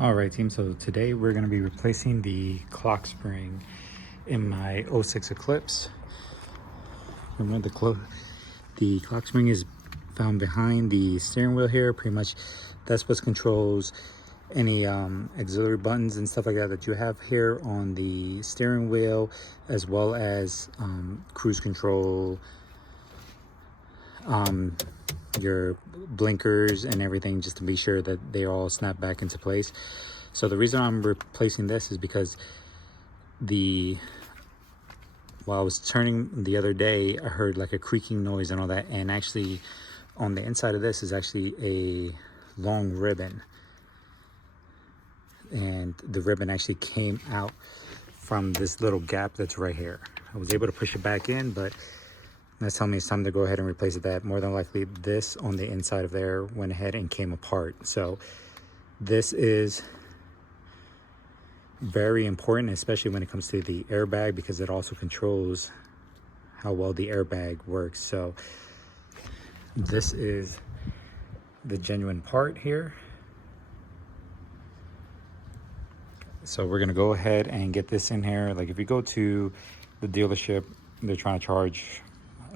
All right, team. So today we're going to be replacing the clock spring in my '06 Eclipse. Remember the clock spring is found behind the steering wheel here. Pretty much that's what controls any auxiliary buttons and stuff like that that you have here on the steering wheel, as well as cruise control, your blinkers and everything, just to be sure that they all snap back into place. So the reason I'm replacing this is because while I was turning the other day, I heard like a creaking noise and all that, and actually on the inside of this is actually a long ribbon, and the ribbon actually came out from this little gap that's right here. I was able to push it back in, but that's telling me it's time to go ahead and replace that. More than likely this on the inside of there went ahead and came apart. So this is very important, especially when it comes to the airbag, because it also controls how well the airbag works. So this is the genuine part here. So we're gonna go ahead and get this in here. Like if you go to the dealership, they're trying to charge,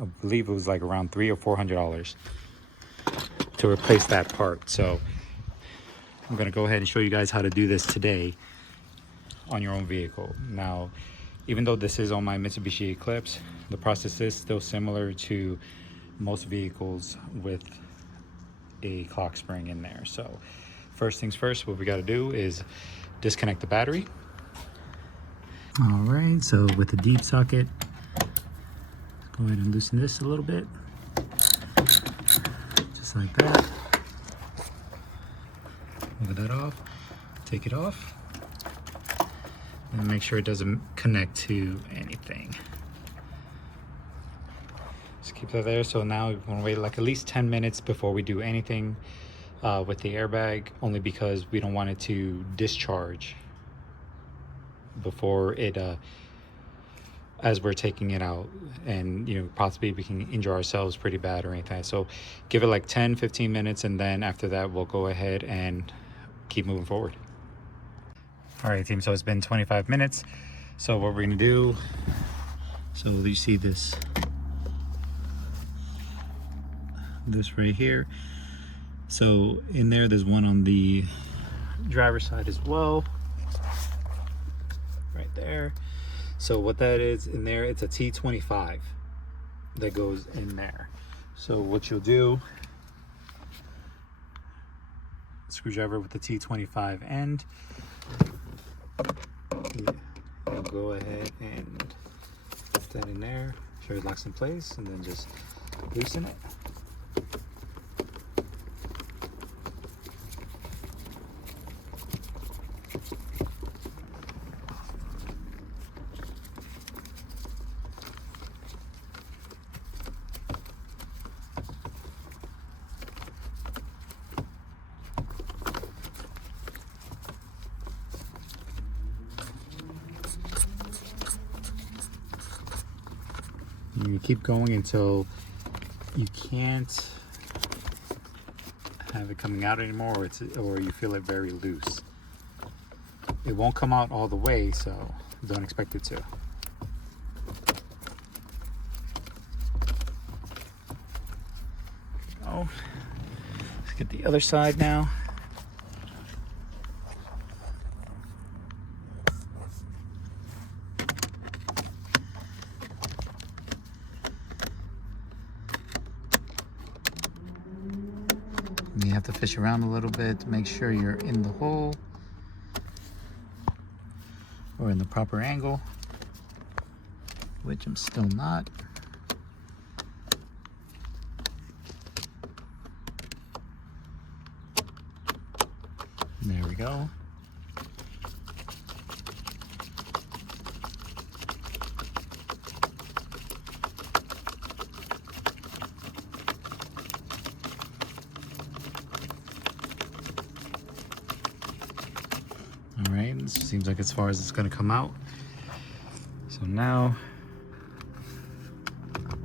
I believe it was like around $300 or $400 to replace that part. So I'm gonna go ahead and show you guys how to do this today on your own vehicle. Now, even though this is on my Mitsubishi Eclipse, the process is still similar to most vehicles with a clock spring in there. So first things first, what we got to do is disconnect the battery. All right, so with the deep socket, go ahead and loosen this a little bit, just like that. Move that off, take it off, and make sure it doesn't connect to anything. Just keep that there. So now we want to wait like at least 10 minutes before we do anything with the airbag, only because we don't want it to discharge before it as we're taking it out, and possibly we can injure ourselves pretty bad or anything. So give it like 10-15 minutes, and then after that we'll go ahead and keep moving forward. All right, team, so it's been 25 minutes. So what we're gonna do, so you see this right here. So in there's one on the driver's side as well, right there. So what that is in there, it's a T25 that goes in there. So what you'll do, screwdriver with the T25 end, you'll go ahead and put that in there, sure it locks in place, and then just loosen it. You keep going until you can't have it coming out anymore, or you feel it very loose. It won't come out all the way, so don't expect it to. Oh, let's get the other side now. You have to fish around a little bit to make sure you're in the hole or in the proper angle, which I'm still not. There we go. All right, this seems like as far as it's going to come out. So now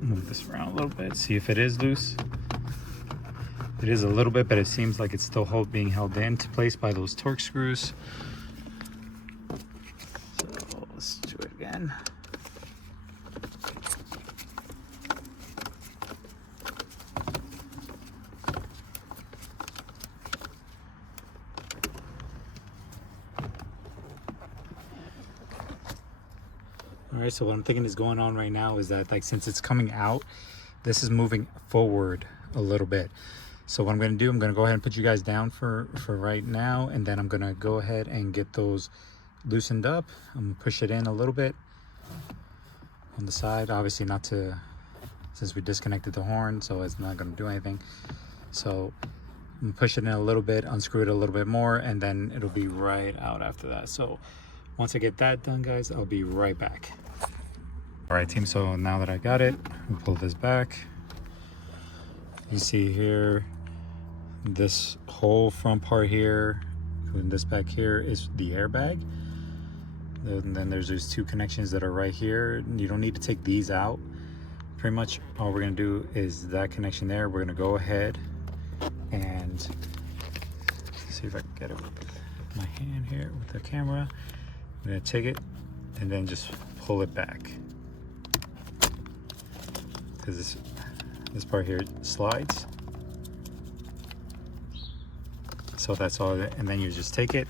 move this around a little bit, see if it is loose. It is a little bit, but it seems like it's still being held into place by those torque screws. So let's do it again. All right, so what I'm thinking is going on right now is that, like, since it's coming out, this is moving forward a little bit. So what I'm going to do, I'm going to go ahead and put you guys down for right now, and then I'm going to go ahead and get those loosened up. I'm going to push it in a little bit on the side, obviously not to, since we disconnected the horn, so it's not going to do anything. So I'm going to push it in a little bit, unscrew it a little bit more, and then it'll be right out after that. So once I get that done, guys, I'll be right back. All right, team, so now that I got it, we'll pull this back. You see here, this whole front part here, and this back here is the airbag. And then there's these two connections that are right here. You don't need to take these out. Pretty much all we're gonna do is that connection there. We're gonna go ahead and see if I can get it with my hand here with the camera. I'm gonna take it and then just pull it back, because this part here slides. So that's all, and then you just take it,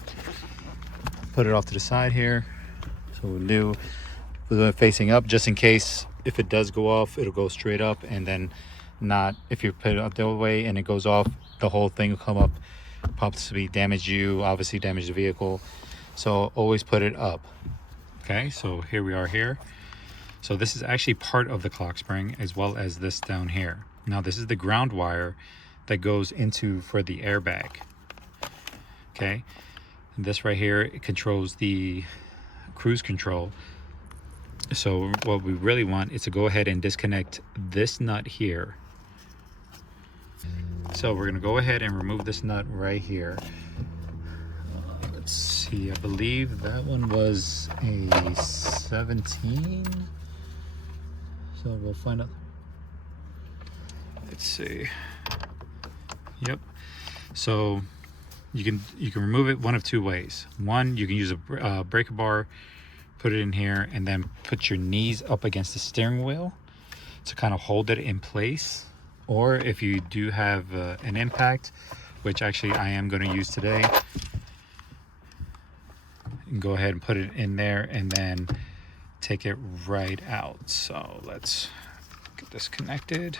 put it off to the side here. So we'll do it facing up, just in case if it does go off, it'll go straight up, and then not, if you put it up the other way and it goes off, the whole thing will come up, possibly damage you, obviously damage the vehicle. So always put it up. Okay, so here we are here. So this is actually part of the clock spring, as well as this down here. Now this is the ground wire that goes into for the airbag. Okay, and this right here, it controls the cruise control. So what we really want is to go ahead and disconnect this nut here. So we're gonna go ahead and remove this nut right here. Let's see, I believe that one was a 17. So we'll find out. Let's see. Yep. So you can remove it one of two ways. One, you can use a breaker bar, put it in here, and then put your knees up against the steering wheel to kind of hold it in place. Or if you do have an impact, which actually I am going to use today, you can go ahead and put it in there and then take it right out. So let's get this connected.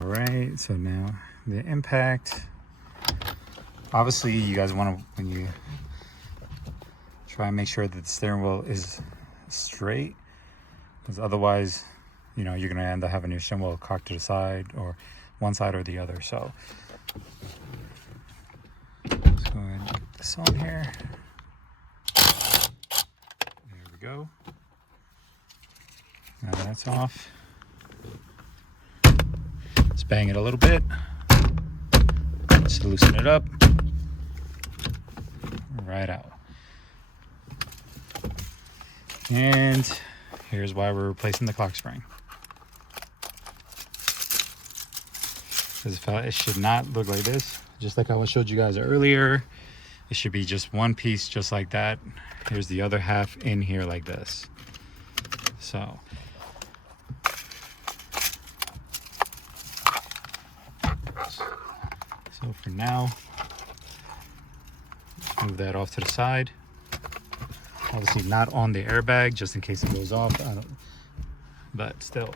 All right, so now the impact. Obviously, you guys want to, when you try and make sure that the steering wheel is straight, because otherwise, you know, you're going to end up having your steering wheel cocked to the side, or one side or the other. So let's go ahead and get this on here. There we go. Now that's off. Let's bang it a little bit just to loosen it up. Right out. And here's why we're replacing the clock spring. Because it should not look like this. Just like I showed you guys earlier, it should be just one piece just like that. Here's the other half in here like this. So for now, move that off to the side. Obviously not on the airbag, just in case it goes off. But still.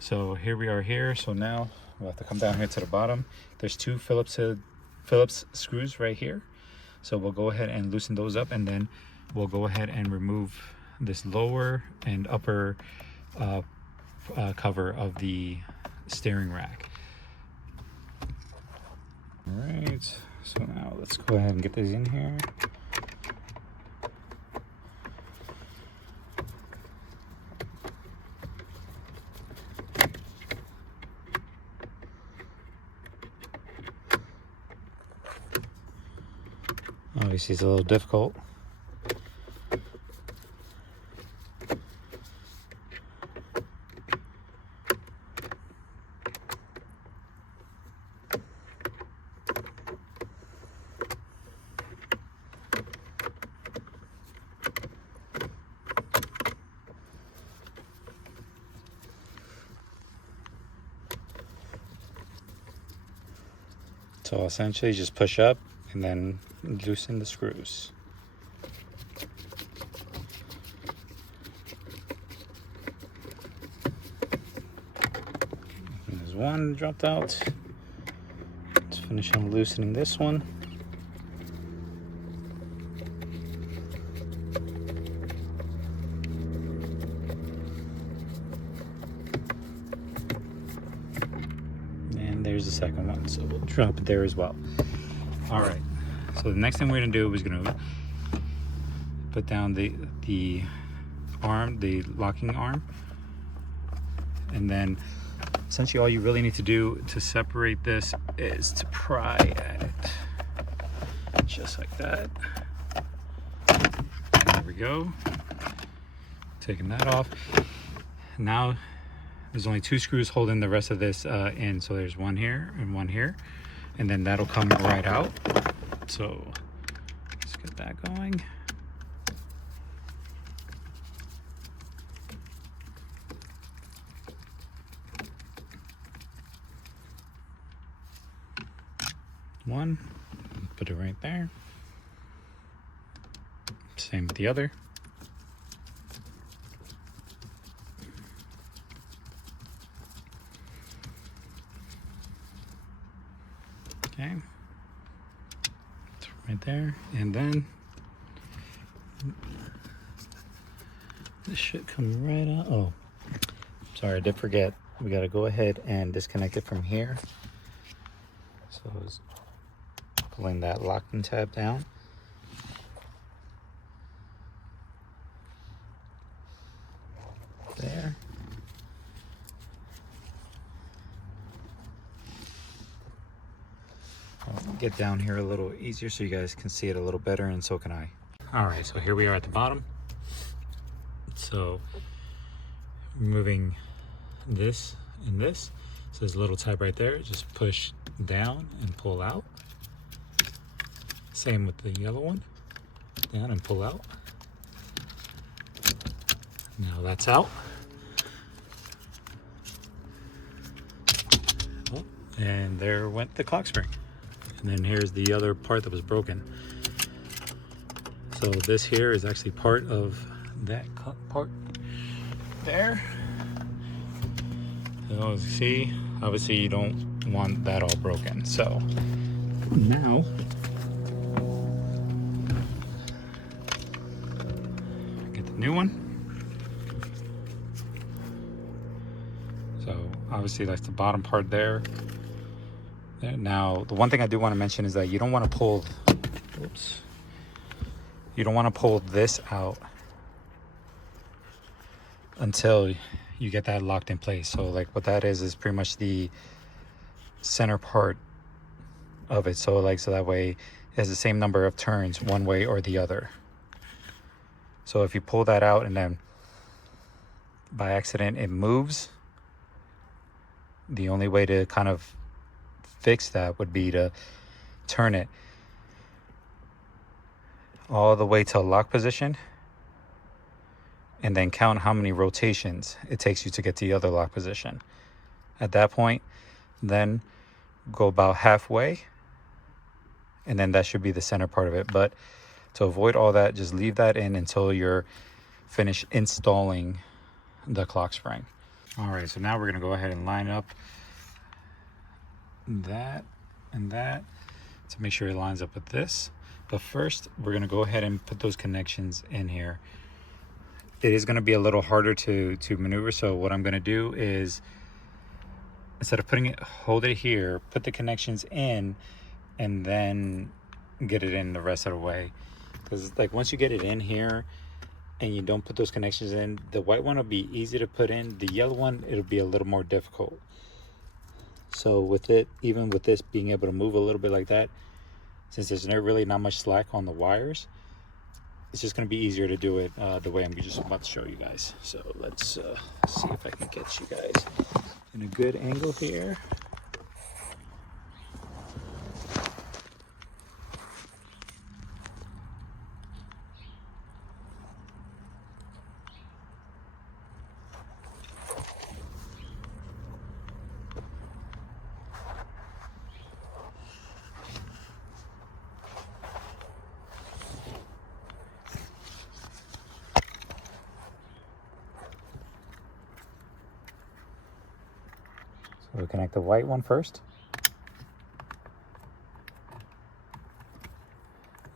So here we are here. So now we'll have to come down here to the bottom. There's two Phillips screws right here. So we'll go ahead and loosen those up, and then we'll go ahead and remove this lower and upper cover of the steering rack. All right, so now let's go ahead and get these in here. Obviously it's a little difficult. So essentially just push up and then loosen the screws. And there's one dropped out. Let's finish on loosening this one. And there's the second one, so we'll drop it there as well. All right, so the next thing we're gonna do is gonna put down the arm, the locking arm, and then essentially all you really need to do to separate this is to pry at it, just like that. There we go. Taking that off. Now there's only 2 screws holding the rest of this in, so there's one here and one here, and then that'll come right out. So let's get that going. One, put it right there. Same with the other. Okay, it's right there, and then this should come right out. Oh, sorry, I did forget. We got to go ahead and disconnect it from here. So I was pulling that locking tab down. There. I'll get down here a little easier so you guys can see it a little better, and so can I. All right, so here we are at the bottom. So removing this and this. So there's a little tab right there. Just push down and pull out. Same with the yellow one. Down and pull out. Now that's out. Oh, and there went the clock spring. And then here's the other part that was broken. So this here is actually part of that part there. So as you see, obviously you don't want that all broken. So now get the new one. So obviously that's the bottom part there. Now the one thing I do want to mention is that you don't want to pull, oops, you don't want to pull this out until you get that locked in place. So like what that is pretty much the center part of it. So that way it has the same number of turns one way or the other. So if you pull that out and then by accident it moves, the only way to kind of fix that would be to turn it all the way to lock position and then count how many rotations it takes you to get to the other lock position. At that point, then go about halfway, and then that should be the center part of it. But to avoid all that, just leave that in until you're finished installing the clock spring. All right, so now we're gonna go ahead and line up that and that to make sure it lines up with this. But first, we're gonna go ahead and put those connections in here. It is gonna be a little harder to maneuver, so what I'm gonna do is, instead of putting it, hold it here, put the connections in, and then get it in the rest of the way. Because like once you get it in here and you don't put those connections in, the white one will be easy to put in. The yellow one, it'll be a little more difficult. So with it, even with this being able to move a little bit like that, since there's really not much slack on the wires, it's just going to be easier to do it the way I'm just about to show you guys. So let's see if I can get you guys in a good angle here. We'll connect the white one first.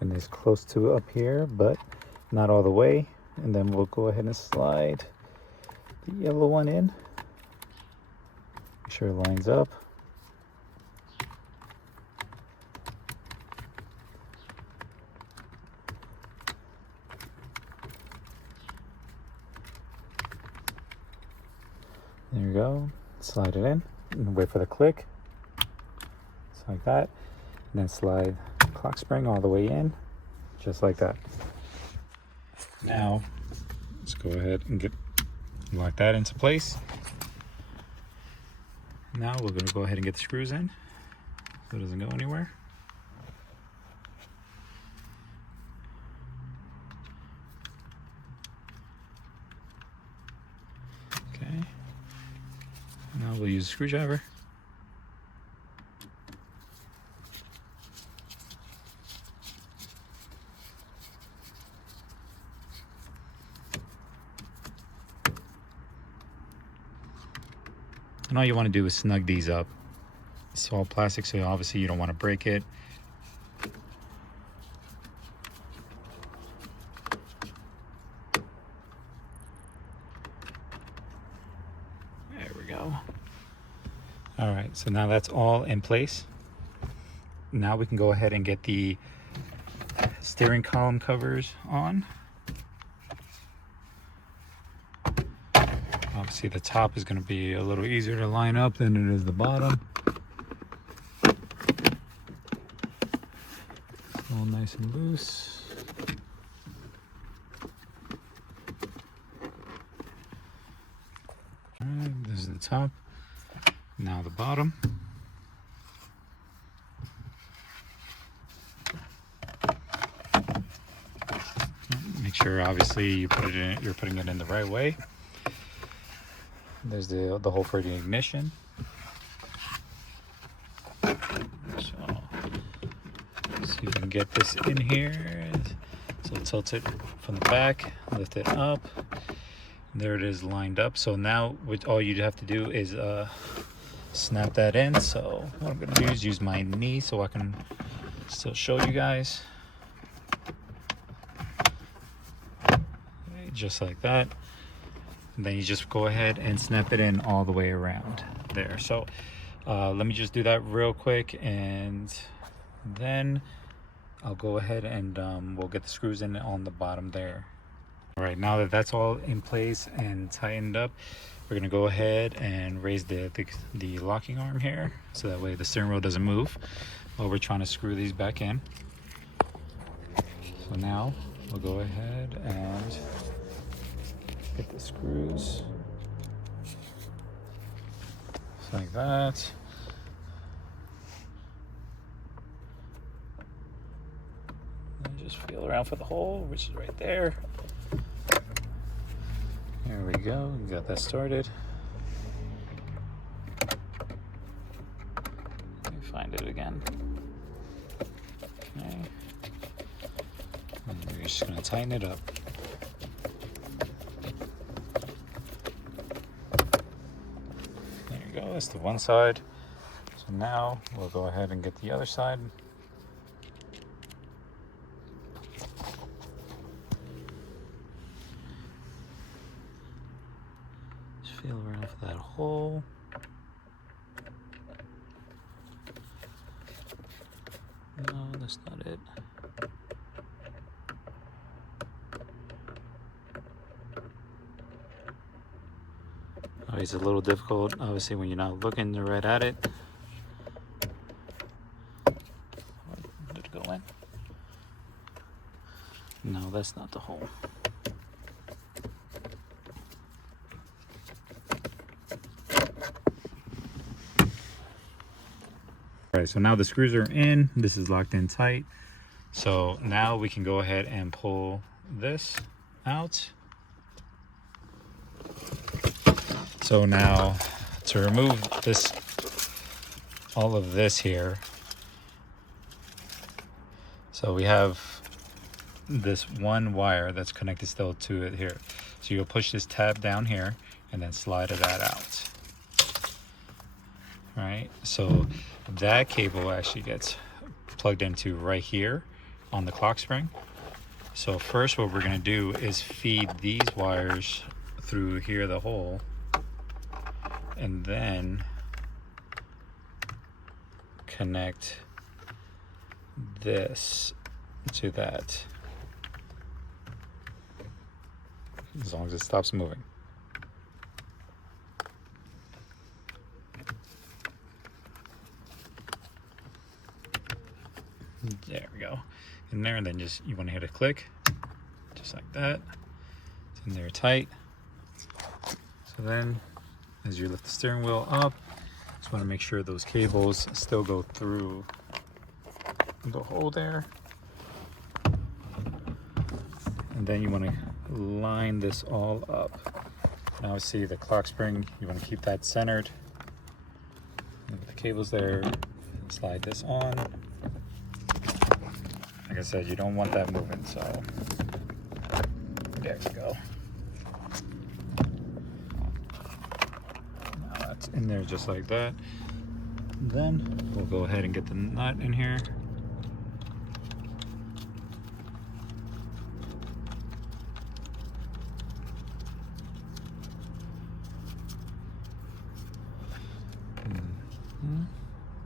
And it's close to up here, but not all the way. And then we'll go ahead and slide the yellow one in. Make sure it lines up. There you go. Slide it in and wait for the click. Just like that. And then slide the clock spring all the way in, just like that. Now, let's go ahead and lock that into place. Now we're going to go ahead and get the screws in so it doesn't go anywhere. Okay. Now we'll use a screwdriver. And all you want to do is snug these up. It's all plastic, so obviously you don't want to break it. There we go. All right, so now that's all in place. Now we can go ahead and get the steering column covers on. Obviously the top is going to be a little easier to line up than it is the bottom. It's all nice and loose. Alright, this is the top. Now the bottom. Make sure obviously you put it in, you're putting it in the right way. There's the hole for the ignition. So you can get this in here. So tilt it from the back, lift it up. There it is lined up. So now all you have to do is snap that in. So what I'm gonna do is use my knee so I can still show you guys. Okay, just like that. And then you just go ahead and snap it in all the way around there. So let me just do that real quick, and then I'll go ahead and we'll get the screws in on the bottom there. All right, now that that's all in place and tightened up, we're gonna go ahead and raise the locking arm here, so that way the steering wheel doesn't move while we're trying to screw these back in. So now we'll go ahead and get the screws just like that. And just feel around for the hole, which is right there. There we go, we got that started. Let me find it again. Okay. And we're just gonna tighten it up. Go. That's the one side. So now we'll go ahead and get the other side. Just feel around for that hole. No, that's not it. It's a little difficult, obviously, when you're not looking right at it. Did it go in? No, that's not the hole. All right, so now the screws are in. This is locked in tight. So now we can go ahead and pull this out. So now to remove this, all of this here, so we have this one wire that's connected still to it here. So you'll push this tab down here and then slide that out. right? So that cable actually gets plugged into right here on the clock spring. So first what we're gonna do is feed these wires through here, the hole, and then connect this to that, as long as it stops moving. There we go. In there, and then just you want to hit a click, just like that. It's in there tight. So then, as you lift the steering wheel up, just want to make sure those cables still go through the hole there. And then you want to line this all up. Now see the clock spring, you want to keep that centered. And with the cables there, slide this on. Like I said, you don't want that moving, so there we go. Now that's in there just like that. Then we'll go ahead and get the nut in here.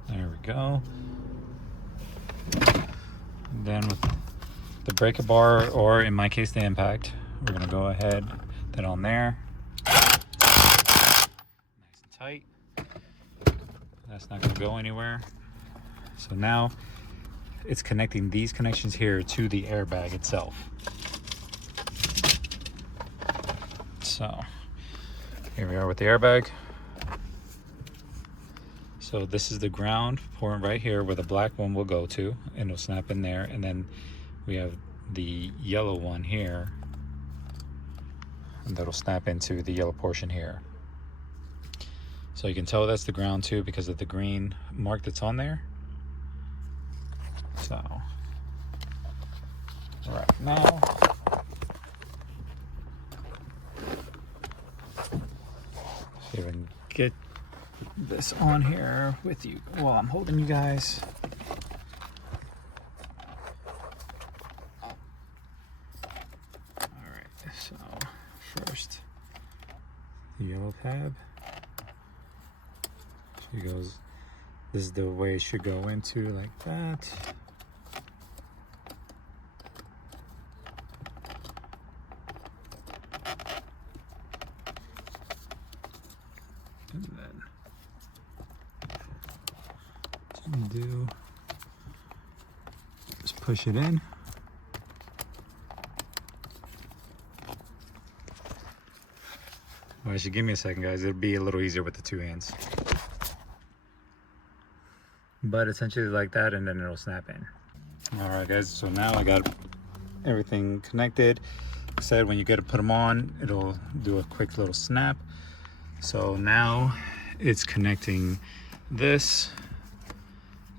There we go. Then with the breaker bar, or in my case the impact, we're gonna go ahead, that on there, nice and tight. That's not gonna go anywhere. So now it's connecting these connections here to the airbag itself. So here we are with the airbag. So this is the ground point right here where the black one will go to, and it'll snap in there. And then we have the yellow one here, and that'll snap into the yellow portion here. So you can tell that's the ground too because of the green mark that's on there. So right now, see if I can get this on here with you while I'm holding you guys. Alright, so first the yellow tab. She goes, this is the way it should go into, like that. And then do, just push it in. Well, actually, give me a second, guys. It'll be a little easier with the two hands. But essentially like that, and then it'll snap in. All right, guys. So now I got everything connected. Like I said, when you get to put them on, it'll do a quick little snap. So now it's connecting this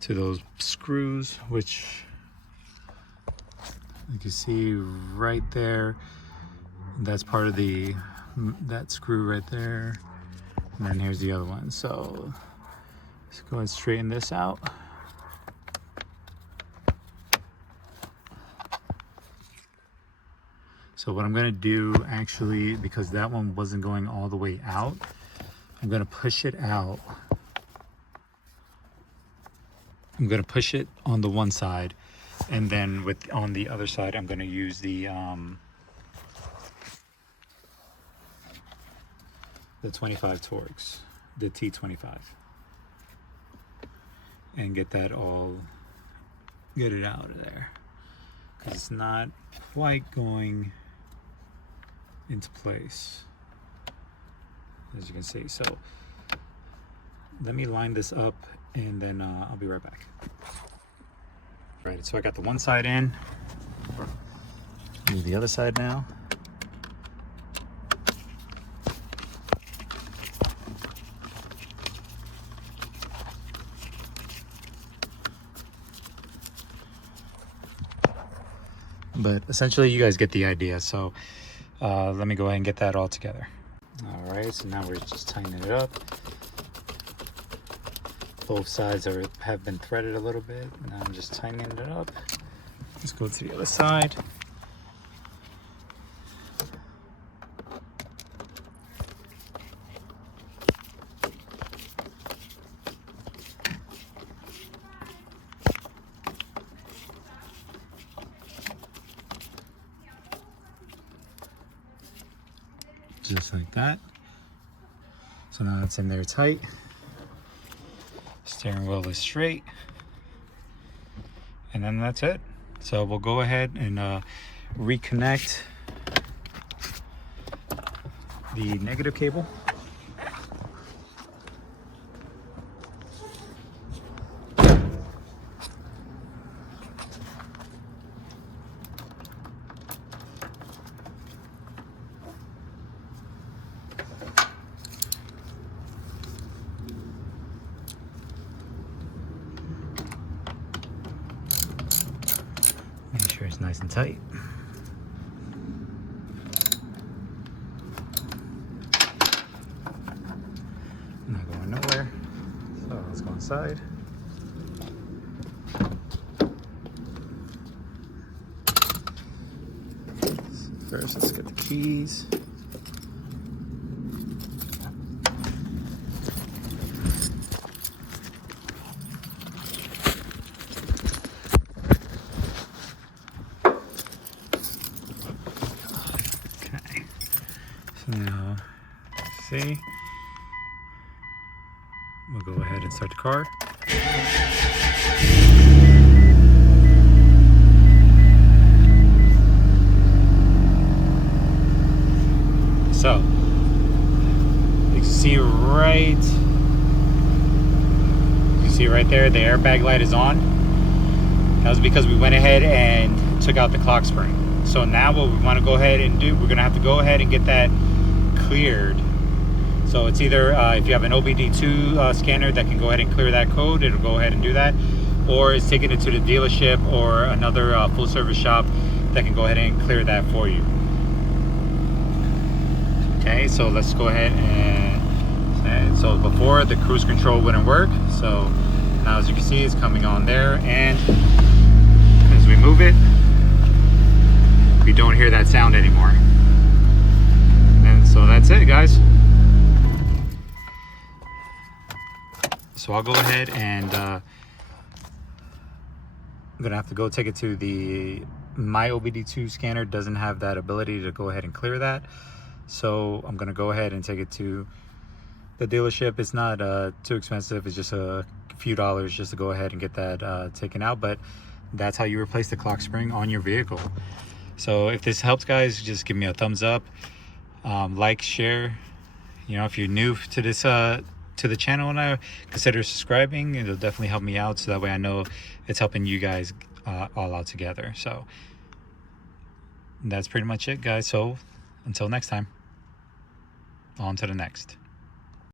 to those screws, which you can see right there. That's part of that screw right there. And then here's the other one. So let's go ahead and straighten this out. So what I'm gonna do, actually, because that one wasn't going all the way out, I'm gonna push it out. I'm gonna push it on the one side, and then on the other side, I'm gonna use the 25 Torx, the T25, and get it out of there, because it's not quite going into place, as you can see. So let me line this up, and then I'll be right back. Right, so I got the one side in. Do the other side now. But essentially, you guys get the idea. So let me go ahead and get that all together. All right, so now we're just tightening it up. both sides have been threaded a little bit. Now I'm just tightening it up. Let's go to the other side. Just like that. So now it's in there tight. Steering wheel is straight. And then that's it. So we'll go ahead and reconnect the negative cable. Make sure it's nice and tight. Not going nowhere. So let's go inside. First, let's get the keys. So now, see, we'll go ahead and start the car. So, you see right there, the airbag light is on. That was because we went ahead and took out the clock spring. So now what we want to go ahead and do, we're gonna have to go ahead and get that cleared. So it's either if you have an OBD2 scanner that can go ahead and clear that code, it'll go ahead and do that, or it's taking it to the dealership or another full service shop that can go ahead and clear that for you. Okay, so let's go ahead and so before the cruise control wouldn't work, so now as you can see it's coming on there, and as we move it, we don't hear that sound anymore. And so that's it, guys. So I'll go ahead and I'm gonna have to go take it to my OBD2 scanner doesn't have that ability to go ahead and clear that. So I'm gonna go ahead and take it to the dealership. It's not too expensive. It's just a few dollars just to go ahead and get that taken out. But that's how you replace the clock spring on your vehicle. So if this helps, guys, just give me a thumbs up, like, share. You know, if you're new to this to the channel, and I consider subscribing, it'll definitely help me out, so that way I know it's helping you guys all out together. So that's pretty much it, guys. So until next time, on to the next.